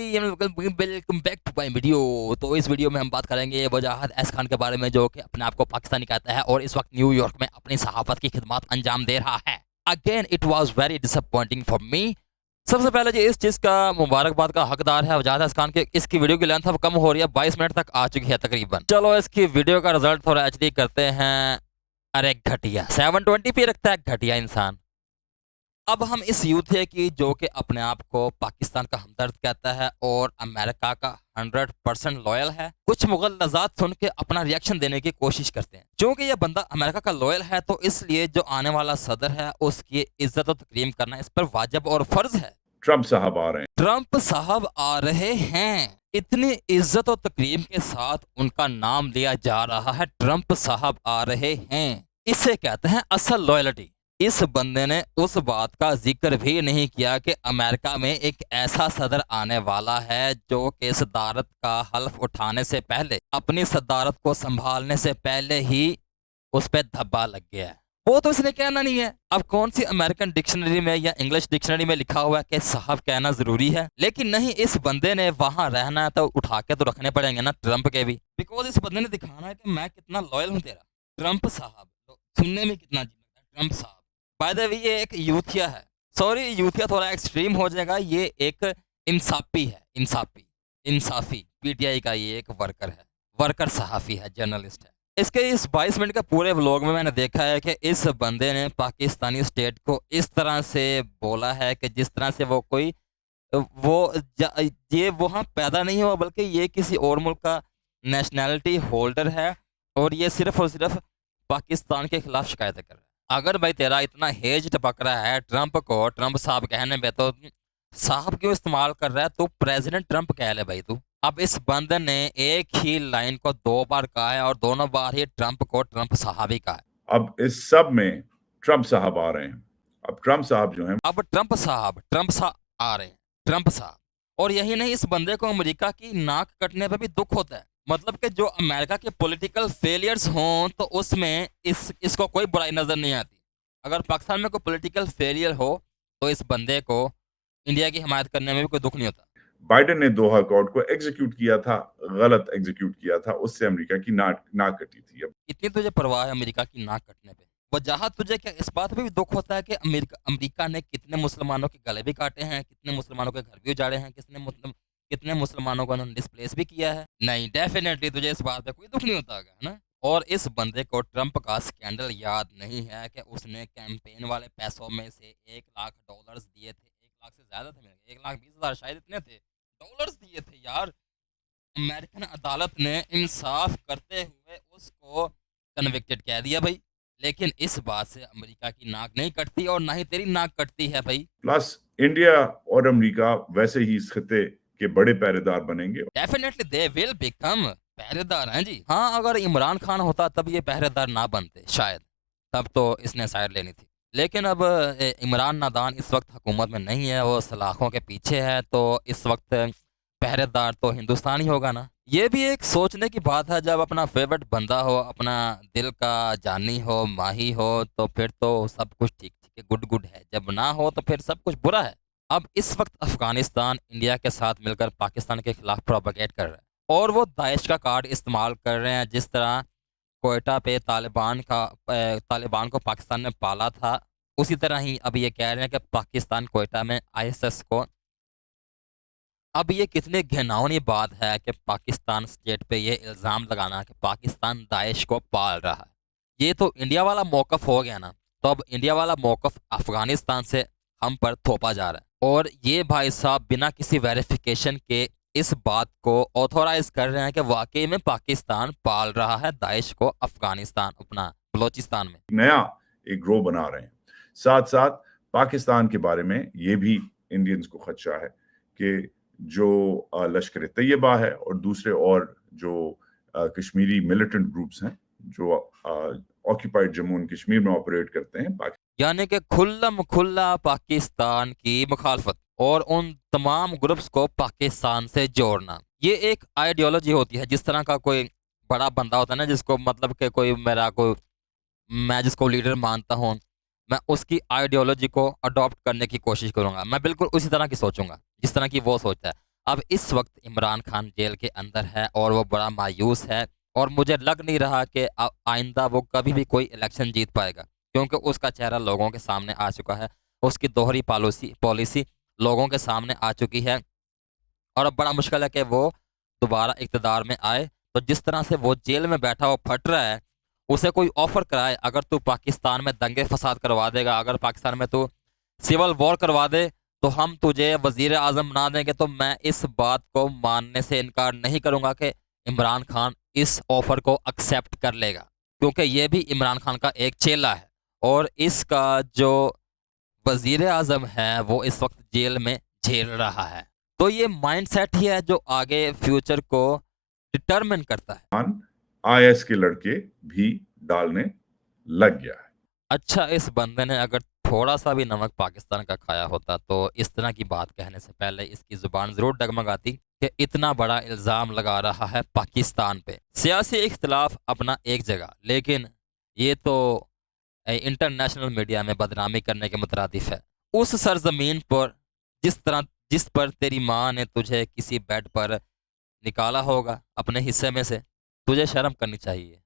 Howdy welcome back to my video. तो इस video में हम बात करेंगे वजाहत एहसन खान के बारे में, जो कि अपने आप को पाकिस्तानी कहता है और इस वक्त न्यूयॉर्क में अपनी सहाफत की खिदमत अंजाम दे रहा है। Again it was very disappointing for me. सबसे पहले जी इस चीज़ का मुबारकबाद का हकदार है वजाहत एहसन खान के। इसकी वीडियो की लेंथ अब कम हो रही है, 22 मिनट तक आ चुकी है तकरीबन। चलो इसकी वीडियो का रिजल्ट थोड़ा एचडी करते हैं। अरे घटिया 720p रखता है, घटिया इंसान। अब हम इस यूथ है कि जो कि अपने आप को पाकिस्तान का हमदर्द कहता है और अमेरिका का 100% लॉयल है, कुछ मुगलजात सुन के अपना रिएक्शन देने की कोशिश करते हैं। क्योंकि ये बंदा अमेरिका का लॉयल है तो इसलिए जो आने वाला सदर है उसकी इज्जत और तकरीम करना इस पर वाजिब और फर्ज है। ट्रम्प साहब आ रहे हैं। ट्रंप साहब आ रहे हैं, इतनी इज्जत और तकरीम के साथ उनका नाम लिया जा रहा है। ट्रंप साहब आ रहे हैं, इसे कहते हैं असल लॉयल्टी। इस बंदे ने उस बात का जिक्र भी नहीं किया कि अमेरिका में एक ऐसा सदर आने वाला है जो कि सदारत का हल्फ उठाने से पहले, अपनी सदारत को संभालने से पहले ही उस पर धब्बा लग गया है। वो तो इसने कहना नहीं है। अब कौन सी अमेरिकन डिक्शनरी में या इंग्लिश डिक्शनरी में लिखा हुआ है कि साहब कहना जरूरी है? लेकिन नहीं, इस बंदे ने वहां रहना है तो उठा के तो रखने पड़ेंगे ना ट्रंप के भी, बिकॉज इस बंदे ने दिखाना है कि मैं कितना लॉयल हूँ तेरा। ट्रंप साहब तो सुनने में कितना अजीब लगता है, ट्रंप साहब। बाय द वे ये एक यूथिया है, सॉरी यूथिया थोड़ा एक्सट्रीम हो जाएगा। ये एक इंसाफी है, इंसाफी इंसाफी पीटीआई का ये एक वर्कर है, वर्कर सहाफ़ी है, जर्नलिस्ट है। इसके इस 22 मिनट के पूरे व्लॉग में मैंने देखा है कि इस बंदे ने पाकिस्तानी स्टेट को इस तरह से बोला है कि जिस तरह से वो कोई ये वहाँ पैदा नहीं हुआ, बल्कि ये किसी और मुल्क का नेशनैलिटी होल्डर है और ये सिर्फ और सिर्फ पाकिस्तान के खिलाफ शिकायतें कर रहा है। अगर भाई तेरा इतना हेज टपक रहा है ट्रंप को ट्रंप साहब कहने में, तो साहब क्यों इस्तेमाल कर रहा है? तू प्रेसिडेंट ट्रंप कह ले भाई तू। अब इस बंदे ने एक ही लाइन को 2 बार कहा है और दोनों बार ही ट्रंप को ट्रंप साहब ही कहा है। अब इस सब में ट्रम्प साहब आ रहे हैं। अब ट्रम्प साहब जो हैं, अब ट्रंप साहब आ रहे हैं, ट्रंप साहब। और यही नहीं, इस बंदे को अमेरिका की नाक कटने पे भी दुख होता है। मतलब कि जो अमेरिका के पॉलिटिकल फेलियर्स हों तो उसमें इसको कोई बुराई नजर नहीं आती। अगर पाकिस्तान में कोई पॉलिटिकल फेलियर हो तो इस बंदे को इंडिया की हिमायत करने में भी कोई दुख नहीं होता। बाइडेन ने दोहा अकॉर्ड को एग्जीक्यूट किया था, गलत एग्जीक्यूट किया था, उससे अमेरिका की नाक नाक कटी थी। अब इतनी तुझे परवाह है अमेरिका की नाक कटने पे, वजह तुझे क्या इस बात पे भी दुख होता है कि अमेरिका अमेरिका ने कितने मुसलमानों के गले भी काटे हैं, कितने मुसलमानों के घर भी उजाड़े हैं, कितने मुसलमानों को उन्होंने डिस्प्लेस भी किया है? नहीं, डेफिनेटली तुझे इस बात पे कोई दुख नहीं होता होगा, है ना? और इस बंदे को ट्रंप का स्कैंडल याद नहीं है कि उसने कैंपेन वाले पैसों में से $1 लाख दिए थे। 1 लाख से ज्यादा थे, मेरे 1,20,000 शायद इतने थे डॉलर्स दिए थे यार। अमेरिकन अदालत ने इंसाफ करते हुए उसको कन्विक्टेड कह दिया भाई। लेकिन इस बात से अमेरिका की नाक नहीं कटती और ना ही तेरी नाक कटती है भाई। प्लस इंडिया और अमेरिका वैसे ही इस खिते के बड़े पहरेदार बनेंगे। डेफिनेटली दे विल बिकम पहरेदार हैं जी। हाँ, अगर इमरान खान होता तब ये पहरेदार ना बनते शायद, तब तो इसने साइड लेनी थी। लेकिन अब इमरान नादान इस वक्त हुकूमत में नहीं है, वो सलाखों के पीछे है, तो इस वक्त पहरेदार तो हिंदुस्तान ही होगा ना। ये भी एक सोचने की बात है, जब अपना फेवरेट बंदा हो, अपना दिल का जानी हो, माही हो, तो फिर तो सब कुछ ठीक ठीक है, गुड गुड है। जब ना हो तो फिर सब कुछ बुरा है। अब इस वक्त अफगानिस्तान इंडिया के साथ मिलकर पाकिस्तान के खिलाफ प्रोपेगेट कर रहा है और वो दाइश का कार्ड इस्तेमाल कर रहे हैं। जिस तरह कोयटा पे तालिबान को पाकिस्तान ने पाला था, उसी तरह ही अब ये कह रहे हैं कि पाकिस्तान कोयटा में आईएसएस को। अब ये कितनी घिनौनी बात है कि पाकिस्तान स्टेट पे ये इल्ज़ाम लगाना कि पाकिस्तान दाइश को पाल रहा है। ये तो इंडिया वाला मौक़िफ़ हो गया ना। तो अब इंडिया वाला मौक़िफ़ अफ़गानिस्तान से हम पर थोपा जा रहा है और ये भाई साहब बिना किसी वेरिफिकेशन के इस बात को ऑथोराइज़ कर रहे हैं कि वाक़ई में पाकिस्तान पाल रहा है दाइश को अफ़गानिस्तान, अपना बलोचिस्तान में। नया एक ग्रोह बना रहे हैं। साथ साथ पाकिस्तान के बारे में ये भी इंडियंस को खदशा है कि जो लश्कर तैयबा है और दूसरे और जो कश्मीरी मिलिटेंट ग्रुप्स हैं जो ऑक्यूपाइड जम्मू एंड कश्मीर में ऑपरेट करते हैं, यानी कि खुल्लम खुल्ला पाकिस्तान की मुखालफत और उन तमाम ग्रुप्स को पाकिस्तान से जोड़ना, ये एक आइडियोलॉजी होती है। जिस तरह का कोई बड़ा बंदा होता है ना, जिसको मतलब कि मैं जिसको लीडर मानता हूँ, मैं उसकी आइडियोलॉजी को अडॉप्ट करने की कोशिश करूंगा। मैं बिल्कुल उसी तरह की सोचूंगा जिस तरह की वो सोचता है। अब इस वक्त इमरान खान जेल के अंदर है और वो बड़ा मायूस है और मुझे लग नहीं रहा कि आइंदा वो कभी भी कोई इलेक्शन जीत पाएगा, क्योंकि उसका चेहरा लोगों के सामने आ चुका है, उसकी दोहरी पॉलिसी पॉलिसी लोगों के सामने आ चुकी है और अब बड़ा मुश्किल है कि वो दोबारा इक़्तिदार में आए। तो जिस तरह से वो जेल में बैठा वो फट रहा है, उसे कोई ऑफ़र कराए, अगर तू पाकिस्तान में दंगे-फ़साद करवा देगा, अगर पाकिस्तान में तू सिविल वॉर करवा दे, तो हम तुझे वज़ीर-ए-आज़म बना देंगे, तो मैं इस बात को मानने से इनकार नहीं करूँगा कि इमरान खान इस ऑफ़र को एक्सेप्ट कर लेगा। क्योंकि ये भी इमरान खान का एक चेला है और इसका जो वज़ीर-ए-आज़म है, वो इस वक़्त जेल में झेल रहा है। तो ये माइंडसेट ही है जो आगे फ्यूचर को डिटरमिन करता है। आईएस के लड़के भी डालने लग गया है। अच्छा, इस बंदे ने अगर थोड़ा-सा भी नमक पाकिस्तान का खाया होता, तो इस तरह की बात कहने से पहले इसकी ज़ुबान ज़रूर डगमगाती कि इतना बड़ा इल्ज़ाम लगा रहा है पाकिस्तान पे। सियासी इख्तिलाफ अपना एक जगह, लेकिन ये तो इंटरनेशनल मीडिया में बदनामी करने के मुतरादिफ है। उस सरज़मीन पर जिस पर तेरी माँ ने तुझे किसी बेड पर निकाला होगा अपने हिस्से में से, तुझे शर्म करनी चाहिए,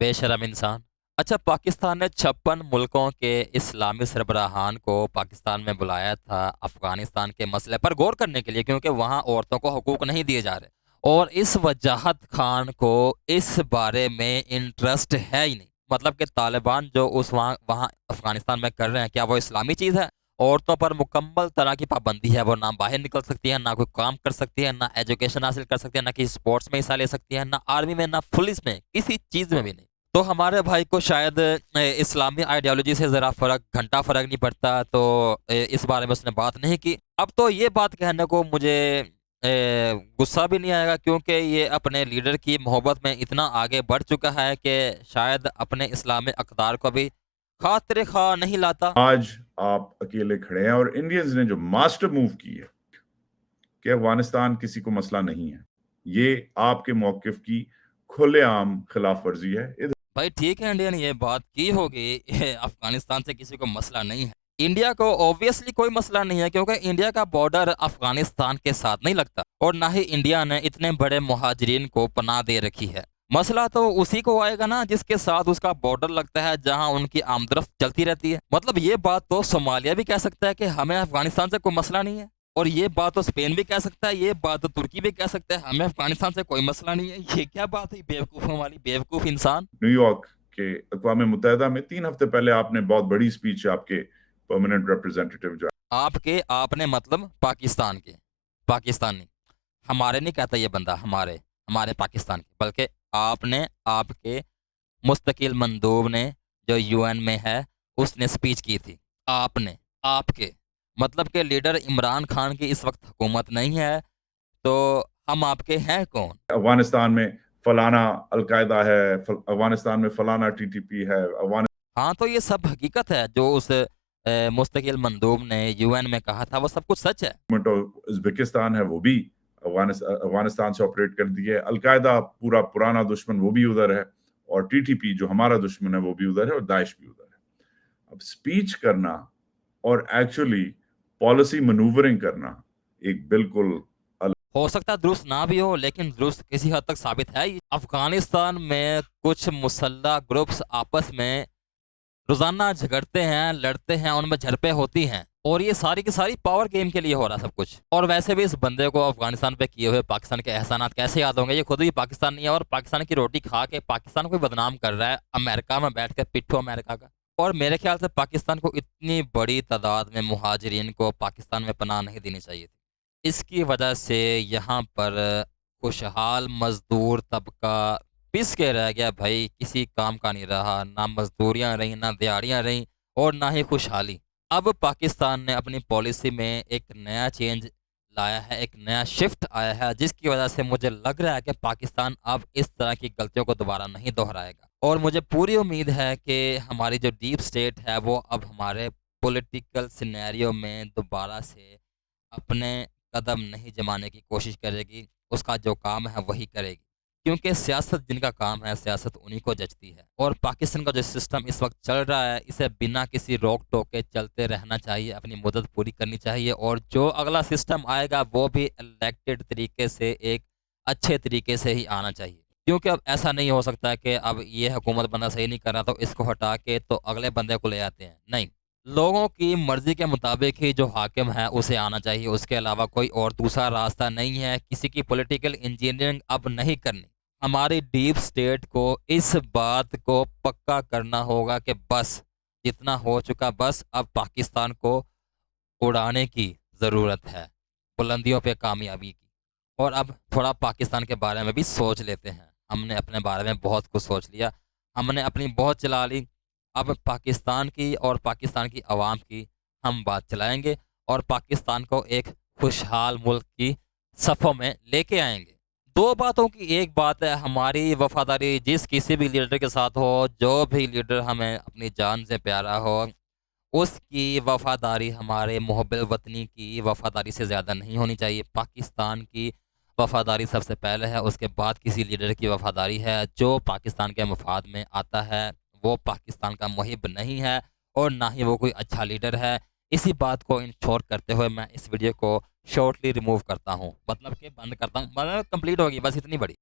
बेशर्म इंसान। अच्छा, पाकिस्तान ने 56 मुल्कों के इस्लामी सरबराहान को पाकिस्तान में बुलाया था अफ़गानिस्तान के मसले पर गौर करने के लिए, क्योंकि वहाँ औरतों को हकूक़ नहीं दिए जा रहे। और इस वजाहत खान को इस बारे में इंटरेस्ट है ही नहीं। मतलब कि तालिबान जो उस वहाँ वहाँ अफ़गानिस्तान में कर रहे हैं, क्या वो इस्लामी चीज़ है? औरतों पर मुकम्मल तरह की पाबंदी है, वो ना बाहर निकल सकती हैं, ना कोई काम कर सकती हैं, ना एजुकेशन हासिल कर सकती हैं, ना किसी स्पोर्ट्स में हिस्सा ले सकती हैं, ना आर्मी में, ना पुलिस में, किसी चीज़ में भी नहीं। तो हमारे भाई को शायद इस्लामी आइडियोलॉजी से ज़रा घंटा फ़र्क नहीं पड़ता, तो इस बारे में उसने बात नहीं की। अब तो ये बात कहने को मुझे गुस्सा भी नहीं आएगा, क्योंकि ये अपने लीडर की मोहब्बत में इतना आगे बढ़ चुका है कि शायद अपने इस्लामी अक़दार को भी ख़ातिर-ख़्वाह नहीं लाता। आज आप अकेले खड़े हैं और इंडियंस ने जो मास्टर मूव की है कि अफ़गानिस्तान किसी को मसला नहीं है, ये आपके मौक़िफ़ की खुलेआम खिलाफ वर्ज़ी है। भाई ठीक है, इंडिया ने ये बात की होगी अफ़गानिस्तान से किसी को मसला नहीं है। इंडिया को ऑब्वियसली कोई मसला नहीं है, क्योंकि इंडिया का बॉर्डर अफ़गानिस्तान के साथ नहीं लगता और ना ही इंडिया ने इतने बड़े मुहाजिरीन को पनाह दे रखी है। मसला तो उसी को आएगा ना जिसके साथ उसका बॉर्डर लगता है, जहां उनकी आमदरफ्त चलती रहती है। मतलब ये बात तो सोमालिया भी कह सकता है कि हमें अफ़गानिस्तान से कोई मसला नहीं है, और ये बात तो स्पेन भी कह सकता है, ये बात तो तुर्की भी कह सकता है, हमें अफ़गानिस्तान से कोई मसला नहीं है। ये क्या बात हुई बेवकूफ़ों वाली, बेवकूफ़ इंसान। न्यूयॉर्क के अक़वाम मुत्तहिदा में 3 हफ़्ते पहले आपने बहुत बड़ी स्पीच आपके परमानेंट रिप्रेजेंटेटिव जो आपने मतलब पाकिस्तान के, पाकिस्तानी। हमारे नहीं कहता ये बंदा, हमारे, हमारे पाकिस्तान के, बल्कि आपने, आपके मुस्तकिल मंदूब ने जो यूएन में है, उसने स्पीच की थी। आपने, आपके, मतलब कि लीडर इमरान खान की इस वक़्त हुकूमत नहीं है, तो हम आपके हैं कौन? अफ़गानिस्तान में फलाना अल-कायदा है, अफ़गानिस्तान में फलाना टीटीपी है, हाँ, तो ये सब हकीकत है, जो उस मुस्तकिल मंदूब ने यूएन में कहा था, वो सब कुछ सच है। उज़्बेकिस्तान है वो भी अफ़गानिस्तान से ऑपरेट कर दी है। अल-कायदा पूरा पुराना दुश्मन वो भी उधर है और टीटीपी जो हमारा दुश्मन है वो भी उधर है और दाइश भी उधर है। अब स्पीच करना और एक्चुअली पॉलिसी मैनूवरिंग करना एक बिल्कुल हो सकता है दुरुस्त ना भी हो, लेकिन दुरुस्त किसी हद तक साबित है ही। अफ़गानिस्तान में कुछ मुसल्लह ग्रुप्स आपस में रोज़ाना झगड़ते हैं, लड़ते हैं, उनमें झड़पें होती हैं, और ये सारी की सारी पावर गेम के लिए हो रहा है सब कुछ। और वैसे भी इस बंदे को अफ़गानिस्तान पे किए हुए पाकिस्तान के एहसानात कैसे याद होंगे? ये खुद भी पाकिस्तान नहीं है और पाकिस्तान की रोटी खा के पाकिस्तान को भी बदनाम कर रहा है, अमेरिका में बैठ के, पिट्ठू अमेरिका का। और मेरे ख़्याल से पाकिस्तान को इतनी बड़ी तादाद में मुहाजिरीन को पाकिस्तान में पनाह नहीं देनी चाहिए थी। इसकी वजह से यहाँ पर खुशहाल मज़दूर तबका पिस के रह गया भाई, किसी काम का नहीं रहा, ना मज़दूरियाँ रहीं, ना दिहाड़ियाँ रहीं, और ना ही खुशहाली। अब पाकिस्तान ने अपनी पॉलिसी में एक नया चेंज लाया है, एक नया शिफ्ट आया है, जिसकी वजह से मुझे लग रहा है कि पाकिस्तान अब इस तरह की गलतियों को दोबारा नहीं दोहराएगा। और मुझे पूरी उम्मीद है कि हमारी जो डीप स्टेट है, वो अब हमारे पॉलिटिकल सिनेरियो में दोबारा से अपने कदम नहीं जमाने की कोशिश करेगी, उसका जो काम है वही करेगी। क्योंकि सियासत जिनका काम है, सियासत उन्हीं को जचती है। और पाकिस्तान का जो सिस्टम इस वक्त चल रहा है, इसे बिना किसी रोक टोक के चलते रहना चाहिए, अपनी मुद्दत पूरी करनी चाहिए और जो अगला सिस्टम आएगा वो भी इलेक्टेड तरीके से, एक अच्छे तरीके से ही आना चाहिए। क्योंकि अब ऐसा नहीं हो सकता है कि अब ये हुकूमत बंदा सही नहीं कर रहा तो इसको हटा के तो अगले बंदे को ले आते हैं। नहीं, लोगों की मर्ज़ी के मुताबिक ही जो हाकिम है उसे आना चाहिए, उसके अलावा कोई और दूसरा रास्ता नहीं है। किसी की पॉलिटिकल इंजीनियरिंग अब नहीं करनी। हमारी डीप स्टेट को इस बात को पक्का करना होगा कि बस, जितना हो चुका बस, अब पाकिस्तान को उड़ाने की ज़रूरत है, बुलंदियों पे कामयाबी की। और अब थोड़ा पाकिस्तान के बारे में भी सोच लेते हैं। हमने अपने बारे में बहुत कुछ सोच लिया, हमने अपनी बहुत चला ली। अब पाकिस्तान की और पाकिस्तान की आवाम की हम बात चलाएँगे और पाकिस्तान को एक खुशहाल मुल्क की सफ़ों में लेके आएँगे। 2 बातों की एक बात है, हमारी वफ़ादारी जिस किसी भी लीडर के साथ हो, जो भी लीडर हमें अपनी जान से प्यारा हो, उसकी वफ़ादारी हमारे मुहब्बिल वतनी की वफ़ादारी से ज़्यादा नहीं होनी चाहिए। पाकिस्तान की वफ़ादारी सबसे पहले है, उसके बाद किसी लीडर की वफ़ादारी है। जो पाकिस्तान के मफ़ाद में आता है, वो पाकिस्तान का मुहिब नहीं है और ना ही वो कोई अच्छा लीडर है। इसी बात को इंश्योर करते हुए मैं इस वीडियो को शॉर्टली रिमूव करता हूँ। मतलब कि बंद करता हूँ, मतलब कंप्लीट होगी बस इतनी बड़ी।